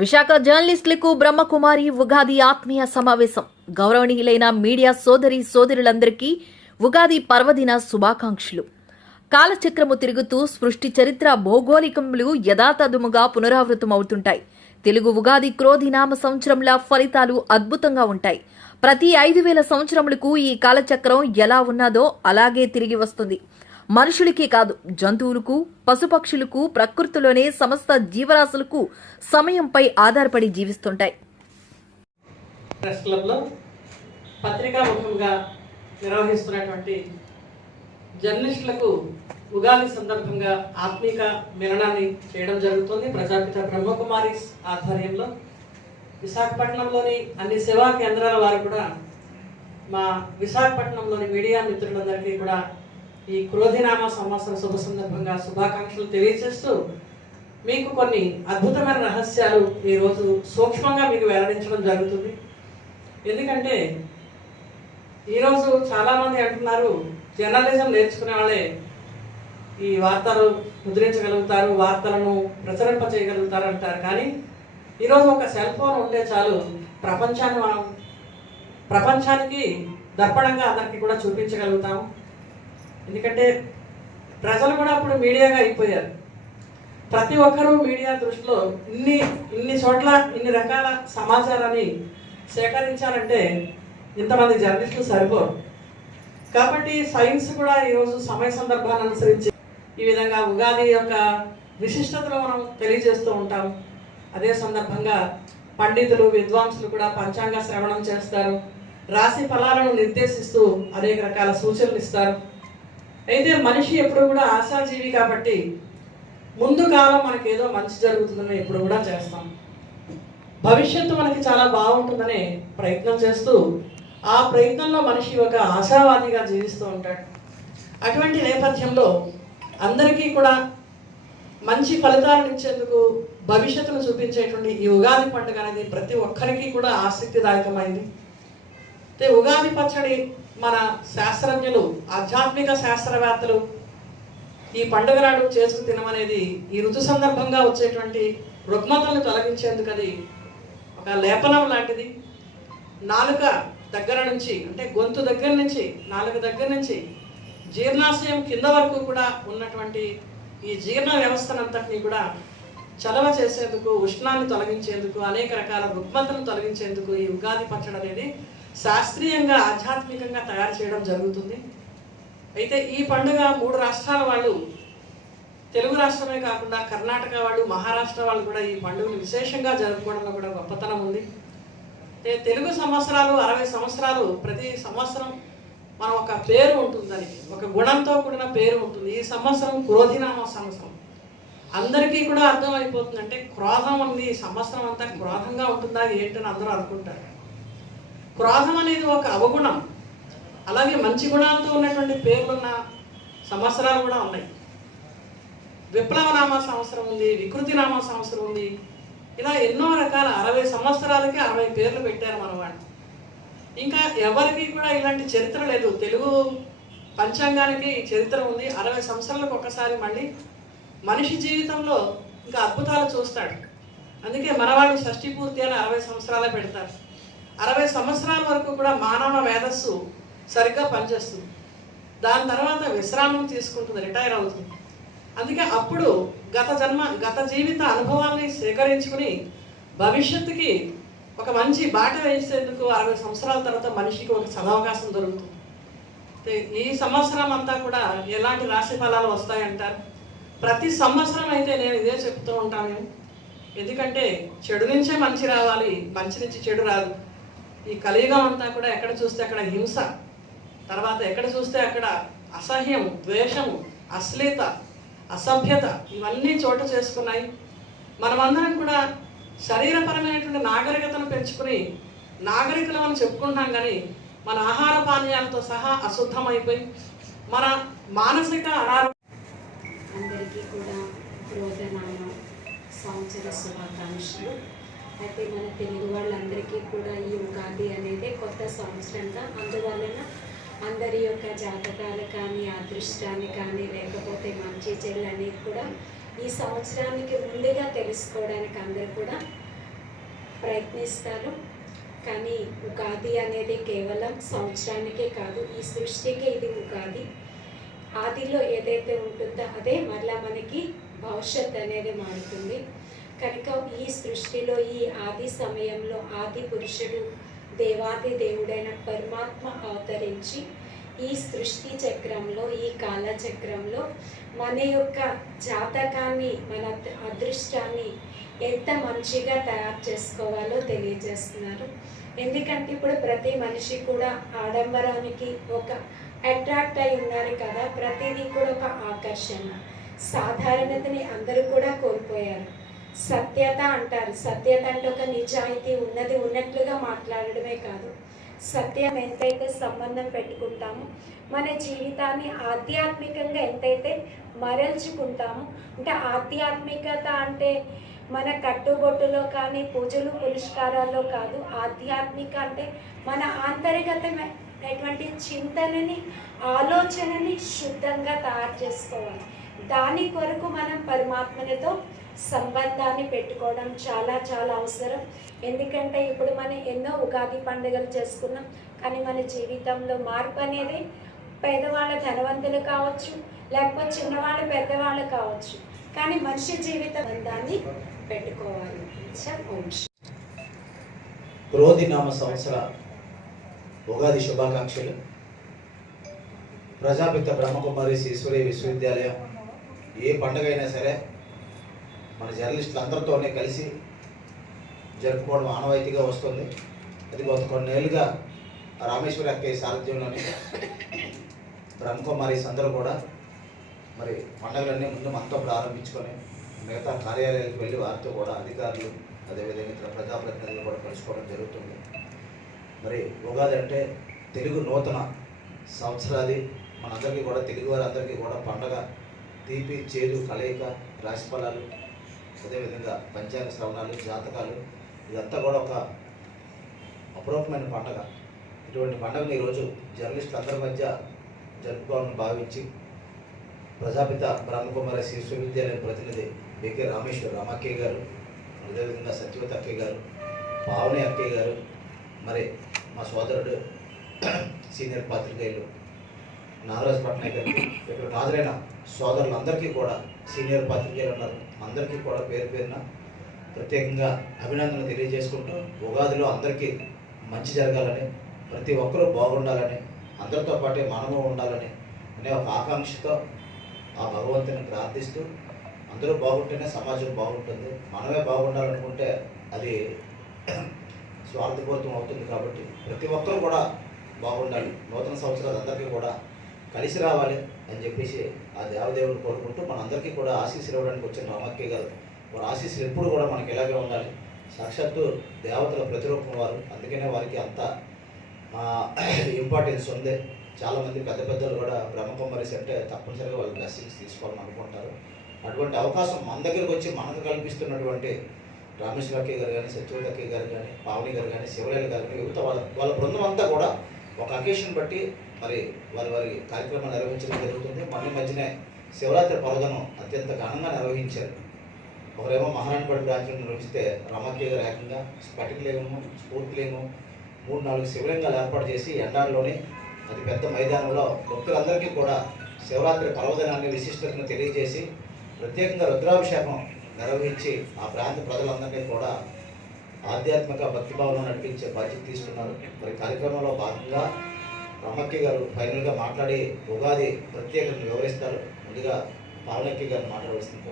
విశాఖ జర్నలిస్టులకు బ్రహ్మకుమారి ఉగాది ఆత్మీయ సమావేశం. గౌరవనీయులైన మీడియా సోదరి సోదరులందరికీ ఉగాది పర్వదిన శుభాకాంక్షలు. కాలచక్రము తిరుగుతూ సృష్టి చరిత్ర భౌగోళికములు యథాతథముగా పునరావృతమవుతుంటాయి తెలుగు ఉగాది క్రోధినామ సంవత్సరంల ఫలితాలు అద్భుతంగా ఉంటాయి. ప్రతి ఐదు వేల సంవత్సరములకు ఈ కాలచక్రం ఎలా ఉన్నదో అలాగే తిరిగి వస్తుంది. మనుషులకే కాదు జంతువులకు పశుపక్షులకు ప్రకృతిలోనే సమస్త జీవరాశులకు సమయంపై ఆధారపడి జీవిస్తుంటాయి. ప్రెస్ క్లబ్లో నిర్వహిస్తున్నటువంటి జర్నలిస్టులకు ఉగాది సందర్భంగా ఆత్మీక మిలనాన్ని చేయడం జరుగుతుంది. ప్రజాపిత బ్రహ్మకుమారి ఆధ్వర్యంలో విశాఖపట్నంలోని అన్ని సేవా కేంద్రాల వారు కూడా మా విశాఖపట్నంలోని మీడియా మిత్రులందరికీ కూడా ఈ క్రోధినామ సంవత్సర శుభ సందర్భంగా శుభాకాంక్షలు తెలియజేస్తూ మీకు కొన్ని అద్భుతమైన రహస్యాలు ఈరోజు సూక్ష్మంగా మీకు వెల్లడించడం జరుగుతుంది. ఎందుకంటే ఈరోజు చాలామంది అంటున్నారు జర్నలిజం నేర్చుకునే వాళ్ళే ఈ వార్తలు ముద్రించగలుగుతారు వార్తలను ప్రచురింప చేయగలుగుతారు అంటారు. కానీ ఈరోజు ఒక సెల్ ఫోన్ ఉంటే చాలు ప్రపంచాన్ని మనం ప్రపంచానికి దర్పణంగా అందరికీ కూడా చూపించగలుగుతాము. ఎందుకంటే ప్రజలు కూడా అప్పుడు మీడియాగా అయిపోయారు. ప్రతి ఒక్కరూ మీడియా దృష్టిలో ఇన్ని ఇన్ని చోట్ల ఇన్ని రకాల సమాచారాన్ని సేకరించాలంటే ఇంతమంది జర్నలిస్టులు సరిపోరు. కాబట్టి సైన్స్ కూడా ఈరోజు సమయ సందర్భాన్ని అనుసరించి ఈ విధంగా ఉగాది యొక్క విశిష్టతను మనం తెలియజేస్తూ ఉంటాం. అదే సందర్భంగా పండితులు విద్వాంసులు కూడా పంచాంగ శ్రవణం చేస్తారు. రాశి ఫలాలను నిర్దేశిస్తూ అనేక రకాల సూచనలు ఇస్తారు. అయితే మనిషి ఎప్పుడు కూడా ఆశాజీవి కాబట్టి ముందు కాలం మనకి ఏదో మంచి జరుగుతుందని ఎప్పుడు కూడా చేస్తాం. భవిష్యత్తు మనకి చాలా బాగుంటుందనే ప్రయత్నం చేస్తూ ఆ ప్రయత్నంలో మనిషి ఒక ఆశావాదిగా జీవిస్తూ ఉంటాడు. అటువంటి నేపథ్యంలో అందరికీ కూడా మంచి ఫలితాలను ఇచ్చేందుకు భవిష్యత్తును చూపించేటువంటి ఈ ఉగాది పండుగ అనేది ప్రతి ఒక్కరికి కూడా ఆసక్తిదాయకమైంది. ఉగాది పచ్చడి మన శాస్త్రజ్ఞులు ఆధ్యాత్మిక శాస్త్రవేత్తలు ఈ పండుగ నాడు చేసుకు తినమనేది ఈ ఋతు సందర్భంగా వచ్చేటువంటి రుగ్మతలను తొలగించేందుకు అది ఒక లేపనం లాంటిది. నాలుక దగ్గర నుంచి అంటే గొంతు దగ్గర నుంచి నాలుక దగ్గర నుంచి జీర్ణాశయం కింద వరకు కూడా ఉన్నటువంటి ఈ జీర్ణ వ్యవస్థనంతటినీ కూడా చలవ చేసేందుకు ఉష్ణాన్ని తొలగించేందుకు అనేక రకాల రుగ్మతలను తొలగించేందుకు ఈ ఉగాది పచ్చడి అనేది శాస్త్రీయంగా ఆధ్యాత్మికంగా తయారు చేయడం జరుగుతుంది. అయితే ఈ పండుగ మూడు రాష్ట్రాల వాళ్ళు తెలుగు రాష్ట్రమే కాకుండా కర్ణాటక వాళ్ళు మహారాష్ట్ర వాళ్ళు కూడా ఈ పండుగను విశేషంగా జరుపుకోవడంలో కూడా గొప్పతనం ఉంది. అయితే తెలుగు సంవత్సరాలు అరవై సంవత్సరాలు ప్రతి సంవత్సరం మనం ఒక పేరు ఉంటుందని ఒక గుణంతో కూడిన పేరు ఉంటుంది. ఈ సంవత్సరం క్రోధినామ సంవత్సరం. అందరికీ కూడా అర్థమైపోతుంది అంటే క్రోధం ఉంది. ఈ సంవత్సరం అంతా క్రోధంగా ఉంటుందా ఏంటని అందరూ అనుకుంటారు. క్రోధం అనేది ఒక అవగుణం. అలాగే మంచి గుణాలతో ఉన్నటువంటి పేర్లున్న సంవత్సరాలు కూడా ఉన్నాయి. విప్లవ నామ సంవత్సరం ఉంది వికృతి నామ సంవత్సరం ఉంది. ఇలా ఎన్నో రకాల అరవై సంవత్సరాలకి అరవై పేర్లు పెట్టారు మన వాళ్ళు. ఇంకా ఎవరికి కూడా ఇలాంటి చరిత్ర లేదు. తెలుగు పంచాంగానికి చరిత్ర ఉంది. అరవై సంవత్సరాలకు ఒకసారి మళ్ళీ మనిషి జీవితంలో ఇంకా అద్భుతాలు చూస్తాడు. అందుకే మనవాళ్ళు షష్ఠి పూర్తి అని అరవై సంవత్సరాలే పెడతారు. అరవై సంవత్సరాల వరకు కూడా మానవ మేధస్సు సరిగ్గా పనిచేస్తుంది. దాని తర్వాత విశ్రామం తీసుకుంటుంది రిటైర్ అవుతుంది. అందుకే అప్పుడు గత జన్మ గత జీవిత అనుభవాల్ని సేకరించుకుని భవిష్యత్తుకి ఒక మంచి బాట వేసేందుకు అరవై సంవత్సరాల తర్వాత మనిషికి ఒక సదవకాశం దొరుకుతుంది. ఈ సంవత్సరం అంతా కూడా ఎలాంటి రాశి ఫలాలు వస్తాయంటారు? ప్రతి సంవత్సరం అయితే నేను ఇదే చెప్తూ ఉంటాను. ఎందుకంటే చెడు నుంచే మంచి రావాలి మంచి నుంచి చెడు రాదు. ఈ కలియుగం అంతా కూడా ఎక్కడ చూస్తే అక్కడ హింస తర్వాత ఎక్కడ చూస్తే అక్కడ అసహ్యం ద్వేషము అశ్లీత అసభ్యత ఇవన్నీ చోటు చేసుకున్నాయి. మనమందరం కూడా శరీరపరమైనటువంటి నాగరికతను పెంచుకుని నాగరికులం అని చెప్పుకుంటాం కానీ మన ఆహార పానీయాలతో సహా అశుద్ధమైపోయి మన మానసిక అనారోగ్యం అందరికీ కూడా సంవత్సర శుభాకాంక్షలు. అయితే మన తెలుగు వాళ్ళందరికీ కూడా ఈ ఉగాది అనేది కొత్త సంవత్సరంగా అందువలన అందరి యొక్క జాతకాలు కానీ అదృష్టాన్ని కానీ లేకపోతే మంచి చెల్లు అనేది కూడా ఈ సంవత్సరానికి ముందుగా తెలుసుకోవడానికి అందరూ కూడా ప్రయత్నిస్తారు. కానీ ఉగాది అనేది కేవలం సంవత్సరానికే కాదు ఈ సృష్టికి ఇది ఉగాది. ఆదిలో ఏదైతే ఉంటుందో అదే మరలా మనకి భవిష్యత్ అనేది మారుతుంది. కనుక ఈ సృష్టిలో ఈ ఆది సమయంలో ఆది పురుషుడు దేవాది దేవుడైన పరమాత్మ అవతరించి ఈ సృష్టి చక్రంలో ఈ కాలచక్రంలో మన యొక్క జాతకాన్ని మన అదృష్టాన్ని ఎంత మంచిగా తయారు చేసుకోవాలో తెలియజేస్తున్నారు. ఎందుకంటే ఇప్పుడు ప్రతి మనిషి కూడా ఆడంబరానికి ఒక అట్రాక్ట్ అయి ఉన్నారు కదా ప్రతిదీ కూడా ఒక ఆకర్షణ. సాధారణతని అందరూ కూడా కోల్పోయారు. సత్యత అంటారు. సత్యత అంటే ఒక నిజాయితీ ఉన్నది ఉన్నట్లుగా మాట్లాడడమే కాదు. సత్యం ఎంతైతే సంబంధం పెట్టుకుంటామో మన జీవితాన్ని ఆధ్యాత్మికంగా ఎంతైతే మరల్చుకుంటామో అంటే ఆధ్యాత్మికత అంటే మన కట్టుబొట్టులో కానీ పూజలు పురస్కారాల్లో కాదు ఆధ్యాత్మిక అంటే మన ఆంతర్గతమైనటువంటి చింతనని ఆలోచనని శుద్ధంగా తయారు చేసుకోవాలి. దాని కొరకు మనం పరమాత్మనితో సంబంధాన్ని పెట్టుకోవడం చాలా చాలా అవసరం. ఎందుకంటే ఇప్పుడు మనం ఎన్నో ఉగాది పండుగలు చేసుకున్నాం. కానీ మన జీవితంలో మార్పు అనేది పేదవాళ్ళ ధనవంతులు కావచ్చు లేకపోతే చిన్నవాళ్ళు పెద్దవాళ్ళు కావచ్చు. కానీ మనిషి జీవిత బంధాన్ని పెట్టుకోవాలి. చ- క్రోధి నామ సంవత్సర ఉగాది శుభాకాంక్షలు. ప్రజాపిత బ్రహ్మకుమారి ఈశ్వరీయ విశ్వవిద్యాలయం ఏ పండుగ అయినా సరే మన జర్నలిస్టులు అందరితోనే కలిసి జరుపుకోవడం ఆనవాయితీగా వస్తుంది. అది గత కొన్నేళ్ళుగా రామేశ్వరి అక్కయ్య సారథ్యంలోని బ్రహ్మకుమారీస్ అందరూ కూడా మరి పండుగలన్నీ ముందు మనతో ప్రారంభించుకొని మిగతా కార్యాలయాలకు వెళ్ళి వారితో కూడా అధికారులు అదేవిధంగా ఇతర ప్రజాప్రతినిధులు కూడా కలుసుకోవడం జరుగుతుంది. మరి ఉగాది అంటే తెలుగు నూతన సంవత్సరాది. మనందరికీ కూడా తెలుగు వారందరికీ కూడా పండగ తీపి చేదు కలయిక రాశిఫలాలు అదేవిధంగా పంచాంగ శ్రవణాలు జాతకాలు ఇదంతా కూడా ఒక అపురూపమైన పండగ. ఇటువంటి పండుగను ఈరోజు జర్నలిస్టులు అందరి మధ్య జరుపుకోవాలని భావించి ప్రజాపిత బ్రహ్మకుమారి శ్రీ విశ్వవిద్యాలయం ప్రతినిధి బికే రామేశ్వర్ రామక్కయ్య గారు అదేవిధంగా సత్యవతి అక్కయ్య గారు పావని అక్కయ్య గారు మరి మా సోదరుడు సీనియర్ పాత్రికేయులు నాగరాజ్ పట్నాయక్ ఇక్కడ హాజరైన సోదరులందరికీ కూడా సీనియర్ పాత్రికేయులు ఉన్నారు అందరికీ కూడా పేరు పేరున ప్రత్యేకంగా అభినందనలు తెలియజేసుకుంటూ ఉగాదిలో అందరికీ మంచి జరగాలని ప్రతి ఒక్కరూ బాగుండాలని అందరితో పాటే మనము ఉండాలని అనే ఒక ఆకాంక్షతో ఆ భగవంతుని ప్రార్థిస్తూ అందరూ బాగుంటేనే సమాజం బాగుంటుంది మనమే బాగుండాలనుకుంటే అది స్వార్థపూరితం అవుతుంది కాబట్టి ప్రతి ఒక్కరూ కూడా బాగుండాలి. నూతన సంవత్సరాలు అందరికీ కూడా కలిసి రావాలి అని చెప్పేసి ఆ దేవదేవుని కోరుకుంటూ మనందరికీ కూడా ఆశీస్సులు ఇవ్వడానికి వచ్చిన రామక్య గారు. వారి ఆశీస్సులు ఎప్పుడు కూడా మనకి ఇలాగే ఉండాలి. సాక్షాత్తు దేవతల ప్రతిరూపం వారు. అందుకనే వారికి అంత ఇంపార్టెన్స్ ఉంది. చాలామంది పెద్ద పెద్దలు కూడా బ్రహ్మకుమారిస్ అంటే తప్పనిసరిగా వాళ్ళు బ్లెస్సింగ్స్ తీసుకోవాలని అనుకుంటారు. అటువంటి అవకాశం మన దగ్గరకు వచ్చి మనకు కల్పిస్తున్నటువంటి రామేశ్వరక్కయ్య గారు కానీ సత్యవతక్కయ్య గారు కానీ పావని గారు కానీ శివలేలు గారు కానీ యువత వాళ్ళ వాళ్ళ బృందం అంతా కూడా ఒక అకేషన్ బట్టి మరి వారి వారి కార్యక్రమాలు నిర్వహించడం జరుగుతుంది. మన మధ్యనే శివరాత్రి పర్వదనం అత్యంత ఘనంగా నిర్వహించారు. ఒకరేమో మహారాణపడి రాజ్యం నిర్వహిస్తే రమకీయ గారు ఏకంగా స్ఫటికలింగము స్ఫూర్తిలింగం మూడు నాలుగు శివలింగాలు ఏర్పాటు చేసి ఎండార్లోని అతి పెద్ద మైదానంలో భక్తులందరికీ కూడా శివరాత్రి పర్వదనాన్ని విశిష్టతను తెలియజేసి ప్రత్యేకంగా రుద్రాభిషేకం నిర్వహించి ఆ ప్రాంత ప్రజలందరినీ కూడా ఆధ్యాత్మిక భక్తిభావంలో నడిపించే బాధ్యత తీసుకున్నారు. మరి కార్యక్రమంలో భాగంగా రామక్య గారు ఫైనల్గా మాట్లాడి ఉగాది ప్రత్యేకతను వివరిస్తారు. ముందుగా పావనక్కి గారిని మాట్లాడవలసింది